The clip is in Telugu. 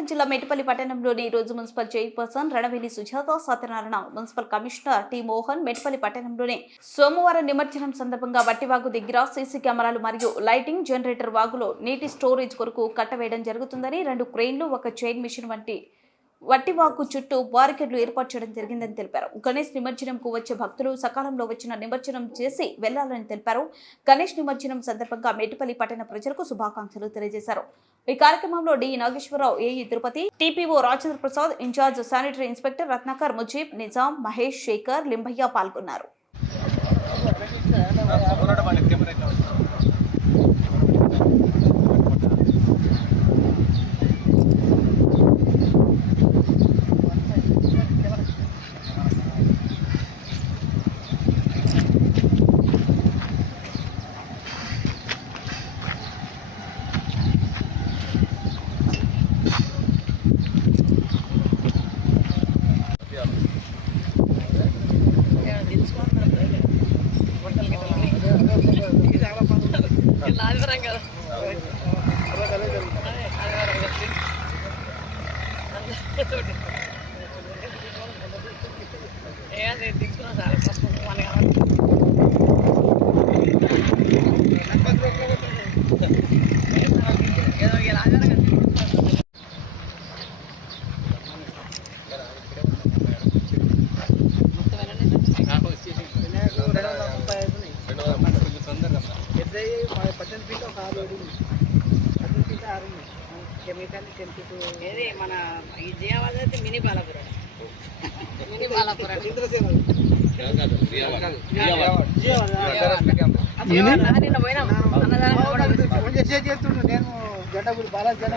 నంద్యాల జిల్లా మేటపల్లి పట్టణంలోని రోజు municipal chairperson Ranaveli Sujatha Satyanarayana, municipal commissioner T Mohan Metpally పట్టణంలోని సోమవారం నిమజ్జనం సందర్భంగా వట్టివాగు దగ్గర సీసీ కెమెరాలు మరియు లైటింగ్ జనరేటర్ వాగులో నీటి స్టోరేజ్ కొరకు కట్టవేయడం జరుగుతుందని 2 క్రెయిన్లు, 1 చైన్ మిషన్ వంటి వట్టివాగు చుట్టూ బారికేడ్లు ఏర్పాటు చేయడం జరిగిందని తెలిపారు. గణేష్ నిమజ్జనంకు వచ్చే భక్తులు సకాలంలో వచ్చిన నిమజ్జనం చేసి వెళ్లాలని తెలిపారు. గణేష్ నిమజ్జనం సందర్భంగా మేటపల్లి పట్టణ ప్రజలకు శుభాకాంక్షలు తెలియజేశారు. ఈ కార్యక్రమంలో D Nageswararao, AE Tirupati, TPO Rajendra Prasad, in charge sanitary inspector Ratnakar, Mujeeb, Nizam, Mahesh, Shekhar, Limbaiah పాల్గొన్నారు. మన విజయవాడ అయితే మినీ బాలాపురం నేను జంట బాలా జన